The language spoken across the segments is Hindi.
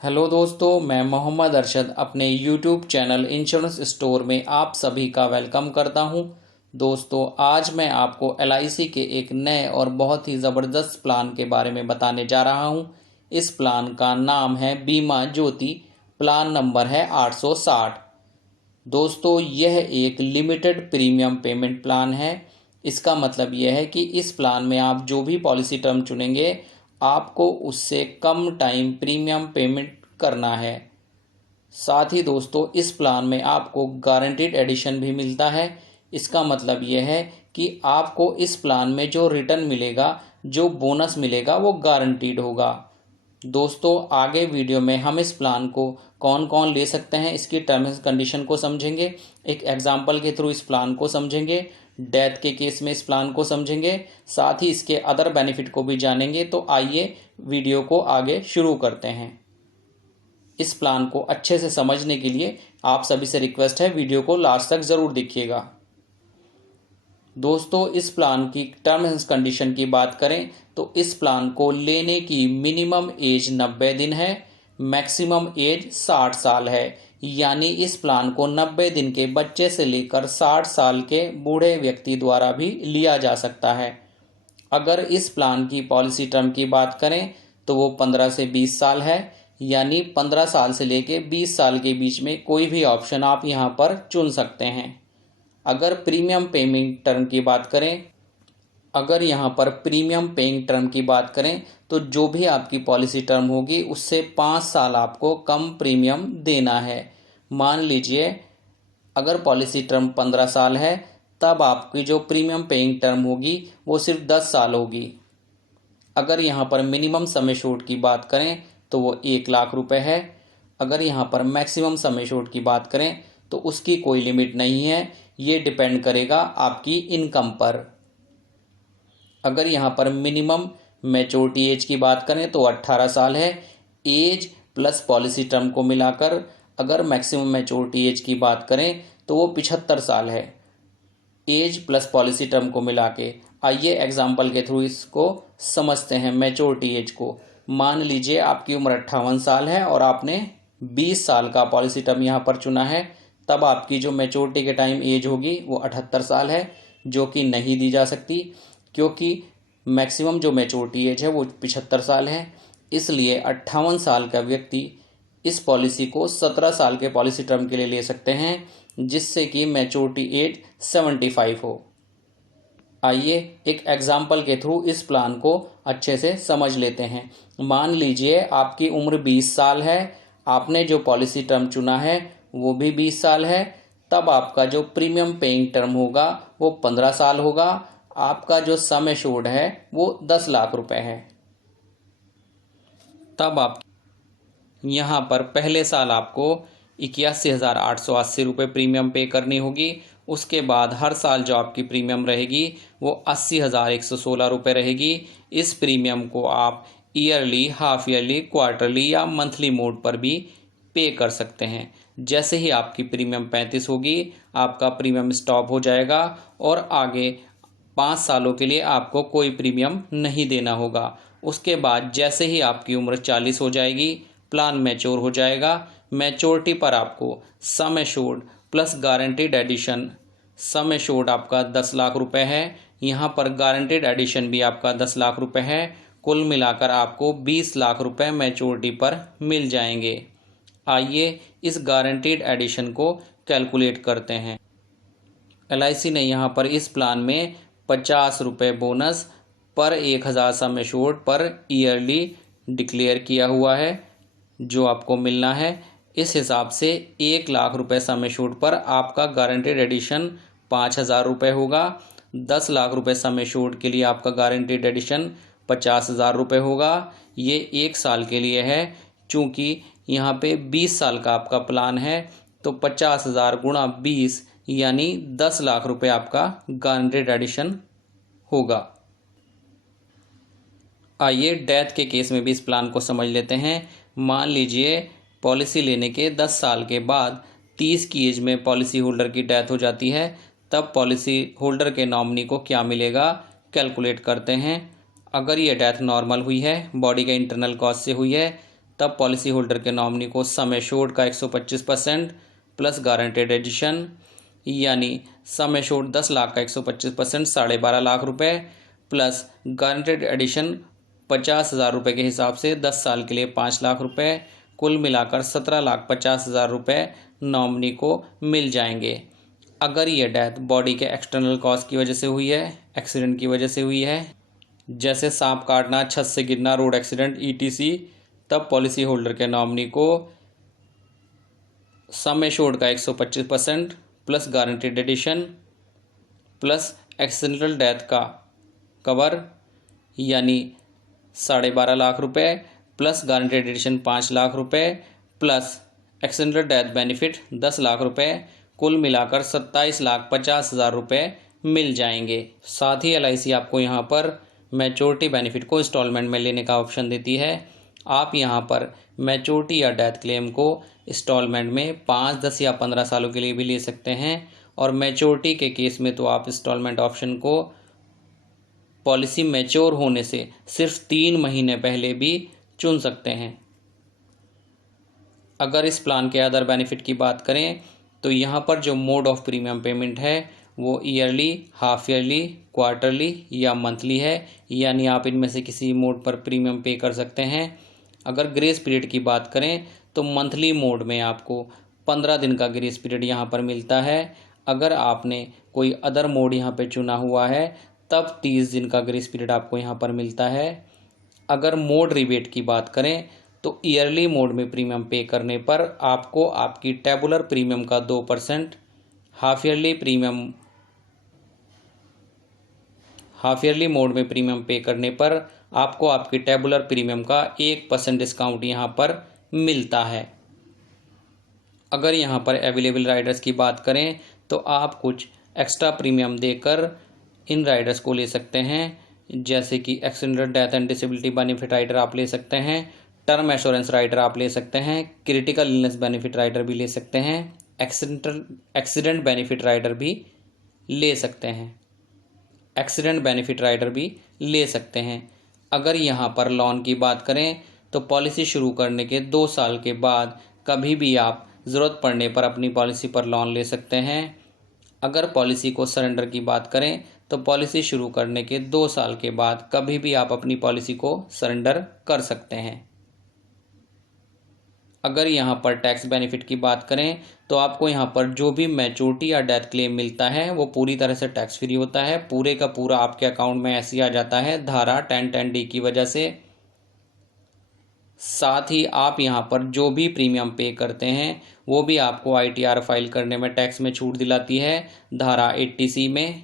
हेलो दोस्तों, मैं मोहम्मद अरशद अपने यूट्यूब चैनल इंश्योरेंस स्टोर में आप सभी का वेलकम करता हूं। दोस्तों, आज मैं आपको एलआईसी के एक नए और बहुत ही ज़बरदस्त प्लान के बारे में बताने जा रहा हूं। इस प्लान का नाम है बीमा ज्योति। प्लान नंबर है 860। दोस्तों, यह एक लिमिटेड प्रीमियम पेमेंट प्लान है। इसका मतलब यह है कि इस प्लान में आप जो भी पॉलिसी टर्म चुनेंगे, आपको उससे कम टाइम प्रीमियम पेमेंट करना है। साथ ही दोस्तों, इस प्लान में आपको गारंटीड एडिशन भी मिलता है। इसका मतलब यह है कि आपको इस प्लान में जो रिटर्न मिलेगा, जो बोनस मिलेगा, वो गारंटीड होगा। दोस्तों, आगे वीडियो में हम इस प्लान को कौन कौन ले सकते हैं, इसकी टर्म्स एंड कंडीशन को समझेंगे। एक एग्जाम्पल के थ्रू इस प्लान को समझेंगे। डेथ के केस में इस प्लान को समझेंगे। साथ ही इसके अदर बेनिफिट को भी जानेंगे। तो आइए वीडियो को आगे शुरू करते हैं। इस प्लान को अच्छे से समझने के लिए आप सभी से रिक्वेस्ट है, वीडियो को लास्ट तक ज़रूर देखिएगा। दोस्तों, इस प्लान की टर्म्स एंड कंडीशन की बात करें तो इस प्लान को लेने की मिनिमम एज 90 दिन है, मैक्सिमम एज 60 साल है। यानी इस प्लान को 90 दिन के बच्चे से लेकर 60 साल के बूढ़े व्यक्ति द्वारा भी लिया जा सकता है। अगर इस प्लान की पॉलिसी टर्म की बात करें तो वो 15 से 20 साल है। यानी 15 साल से लेके 20 साल के बीच में कोई भी ऑप्शन आप यहाँ पर चुन सकते हैं। अगर प्रीमियम पेमेंट टर्म की बात करें अगर यहाँ पर प्रीमियम पेइंग टर्म की बात करें तो जो भी आपकी पॉलिसी टर्म होगी उससे 5 साल आपको कम प्रीमियम देना है। मान लीजिए, अगर पॉलिसी टर्म 15 साल है, तब आपकी जो प्रीमियम पेइंग टर्म होगी वो सिर्फ 10 साल होगी। अगर यहाँ पर मिनिमम सम एश्योर्ड की बात करें तो वो 1 लाख रुपए है। अगर यहाँ पर मैक्सिमम सम एश्योर्ड की बात करें तो उसकी कोई लिमिट नहीं है। ये डिपेंड करेगा आपकी इनकम पर। अगर यहाँ पर मिनिमम मैच्योरिटी एज की बात करें तो 18 साल है। एज प्लस पॉलिसी टर्म को मिलाकर अगर मैक्सिमम मैच्योरिटी एज की बात करें तो वो 75 साल है, एज प्लस पॉलिसी टर्म को मिला के। आइए एग्जाम्पल के थ्रू इसको समझते हैं मैच्योरिटी एज को। मान लीजिए आपकी उम्र 58 साल है और आपने 20 साल का पॉलिसी टर्म यहाँ पर चुना है। तब आपकी जो मैच्योरिटी के टाइम एज होगी वो 78 साल है, जो कि नहीं दी जा सकती क्योंकि मैक्सिमम जो मैच्योरिटी एज है वो 75 साल है। इसलिए 58 साल का व्यक्ति इस पॉलिसी को 17 साल के पॉलिसी टर्म के लिए ले सकते हैं, जिससे कि मैच्योरिटी एज 75 हो। आइए एक एग्जाम्पल के थ्रू इस प्लान को अच्छे से समझ लेते हैं। मान लीजिए आपकी उम्र 20 साल है, आपने जो पॉलिसी टर्म चुना है वो भी 20 साल है। तब आपका जो प्रीमियम पेइंग टर्म होगा वो 15 साल होगा। आपका जो सम एश्योर्ड है वो 10 लाख रुपए है। तब आप यहाँ पर पहले साल आपको 81,880 रुपये प्रीमियम पे करनी होगी। उसके बाद हर साल जो आपकी प्रीमियम रहेगी वो 80,116 रुपये रहेगी। इस प्रीमियम को आप ईयरली, हाफ ईयरली, क्वार्टरली या मंथली मोड पर भी पे कर सकते हैं। जैसे ही आपकी प्रीमियम 35 होगी, आपका प्रीमियम स्टॉप हो जाएगा और आगे 5 सालों के लिए आपको कोई प्रीमियम नहीं देना होगा। उसके बाद जैसे ही आपकी उम्र 40 हो जाएगी, प्लान मैच्योर हो जाएगा। मैच्योरिटी पर आपको sum assured plus guaranteed addition, sum assured आपका 10 लाख रुपए है, यहाँ पर गारंटीड एडिशन भी आपका 10 लाख रुपए है। कुल मिलाकर आपको 20 लाख रुपए मैच्योरिटी पर मिल जाएंगे। आइए इस गारंटीड एडिशन को कैलकुलेट करते हैं। एलआईसी ने यहाँ पर इस प्लान में 50 रुपये बोनस पर 1000 सम एश्योर्ड पर ईयरली डिक्लेयर किया हुआ है, जो आपको मिलना है। इस हिसाब से 1 लाख रुपए सम एश्योर्ड पर आपका गारंटीड एडिशन 5000 रुपये होगा। 10 लाख रुपए सम एश्योर्ड के लिए आपका गारंटीड एडिशन 50,000 रुपये होगा। ये 1 साल के लिए है। चूँकि यहाँ पे 20 साल का आपका प्लान है तो 50,000 गुणा 20 यानी 10 लाख रुपए आपका गारंटीड एडिशन होगा। आइए डेथ के केस में भी इस प्लान को समझ लेते हैं। मान लीजिए पॉलिसी लेने के 10 साल के बाद 30 की एज में पॉलिसी होल्डर की डेथ हो जाती है। तब पॉलिसी होल्डर के नॉमिनी को क्या मिलेगा, कैलकुलेट करते हैं। अगर ये डेथ नॉर्मल हुई है, बॉडी के इंटरनल कॉज से हुई है, तब पॉलिसी होल्डर के नॉमिनी को सम एश्योर्ड का 125% प्लस गारंटेड एडिशन, यानी सम एश्योर्ड 10 लाख का 125% 12.5 लाख रुपए प्लस गारंटेड एडिशन 50,000 रुपये के हिसाब से 10 साल के लिए 5 लाख रुपए, कुल मिलाकर 17,50,000 रुपये नॉमिनी को मिल जाएंगे। अगर ये डेथ बॉडी के एक्सटर्नल कॉज की वजह से हुई है, एक्सीडेंट की वजह से हुई है, जैसे सांप काटना, छत से गिरना, रोड एक्सीडेंट ETC, तब पॉलिसी होल्डर के नॉमिनी को सम एश्योर्ड का 125% plus guaranteed addition plus accidental death का कवर, यानी 12.5 लाख रुपए प्लस गारंटेड एडिशन 5 लाख रुपए plus accidental death benefit 10 lakh रुपए, कुल मिलाकर 27,50,000 रुपये मिल जाएंगे। साथ ही LIC आपको यहाँ पर मैच्योरिटी बेनिफिट को इंस्टॉलमेंट में लेने का ऑप्शन देती है। आप यहाँ पर मैच्योरिटी या डेथ क्लेम को इंस्टॉलमेंट में 5, 10 या 15 सालों के लिए भी ले सकते हैं, और मैच्योरिटी के केस में तो आप इंस्टॉलमेंट ऑप्शन को पॉलिसी मैच्योर होने से सिर्फ 3 महीने पहले भी चुन सकते हैं। अगर इस प्लान के अदर बेनिफिट की बात करें तो यहाँ पर जो मोड ऑफ प्रीमियम पेमेंट है वो ईयरली, हाफ ईयरली, क्वार्टरली या मंथली है, यानी आप इनमें से किसी मोड पर प्रीमियम पे कर सकते हैं। अगर ग्रेस पीरियड की बात करें तो मंथली मोड में आपको 15 दिन का ग्रेस पीरियड यहाँ पर मिलता है। अगर आपने कोई अदर मोड यहाँ पे चुना हुआ है तब 30 दिन का ग्रेस पीरियड आपको यहाँ पर मिलता है। अगर मोड रिबेट की बात करें तो ईयरली मोड में प्रीमियम पे करने पर आपको आपकी टेबुलर प्रीमियम का 2%, हाफ ईयरली मोड में प्रीमियम पे करने पर आपको आपकी टेबुलर प्रीमियम का 1% डिस्काउंट यहाँ पर मिलता है। अगर यहाँ पर अवेलेबल राइडर्स की बात करें तो आप कुछ एक्स्ट्रा प्रीमियम देकर इन राइडर्स को ले सकते हैं, जैसे कि accidental death and disability benefit rider आप ले सकते हैं, टर्म एश्योरेंस राइडर आप ले सकते हैं, क्रिटिकल इलनेस बेनिफिट राइडर भी ले सकते हैं, एक्सीडेंट बेनिफिट राइडर भी ले सकते हैं। अगर यहाँ पर लोन की बात करें तो पॉलिसी शुरू करने के 2 साल के बाद कभी भी आप ज़रूरत पड़ने पर अपनी पॉलिसी पर लोन ले सकते हैं। अगर पॉलिसी को सरेंडर की बात करें तो पॉलिसी शुरू करने के 2 साल के बाद कभी भी आप अपनी पॉलिसी को सरेंडर कर सकते हैं। अगर यहाँ पर टैक्स बेनिफिट की बात करें तो आपको यहाँ पर जो भी मैच्योरिटी या डेथ क्लेम मिलता है वो पूरी तरह से टैक्स फ्री होता है, पूरे का पूरा आपके अकाउंट में ऐसे आ जाता है धारा 1010D की वजह से। साथ ही आप यहाँ पर जो भी प्रीमियम पे करते हैं वो भी आपको ITR फाइल करने में टैक्स में छूट दिलाती है धारा 80C में।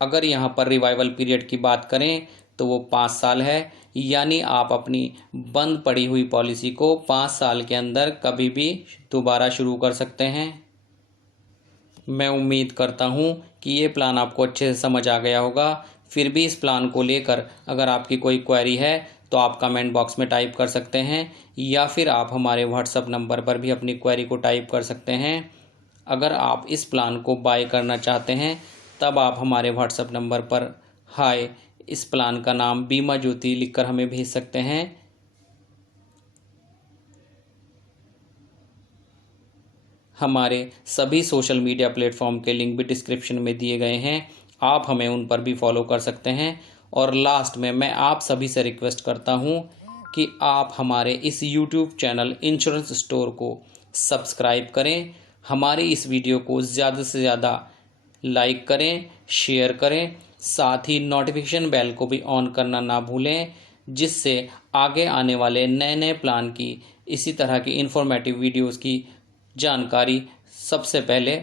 अगर यहाँ पर रिवाइवल पीरियड की बात करें तो वो 5 साल है, यानी आप अपनी बंद पड़ी हुई पॉलिसी को 5 साल के अंदर कभी भी दोबारा शुरू कर सकते हैं। मैं उम्मीद करता हूँ कि ये प्लान आपको अच्छे से समझ आ गया होगा। फिर भी इस प्लान को लेकर अगर आपकी कोई क्वेरी है तो आप कमेंट बॉक्स में टाइप कर सकते हैं, या फिर आप हमारे व्हाट्सएप नंबर पर भी अपनी क्वेरी को टाइप कर सकते हैं। अगर आप इस प्लान को बाय करना चाहते हैं तब आप हमारे व्हाट्सएप नंबर पर हाय, इस प्लान का नाम बीमा ज्योति लिखकर हमें भेज सकते हैं। हमारे सभी सोशल मीडिया प्लेटफॉर्म के लिंक भी डिस्क्रिप्शन में दिए गए हैं, आप हमें उन पर भी फॉलो कर सकते हैं। और लास्ट में मैं आप सभी से रिक्वेस्ट करता हूं कि आप हमारे इस YouTube चैनल इंश्योरेंस स्टोर को सब्सक्राइब करें, हमारी इस वीडियो को ज़्यादा से ज़्यादा लाइक करें, शेयर करें, साथ ही नोटिफिकेशन बेल को भी ऑन करना ना भूलें, जिससे आगे आने वाले नए नए प्लान की इसी तरह की इन्फॉर्मेटिव वीडियोस की जानकारी सबसे पहले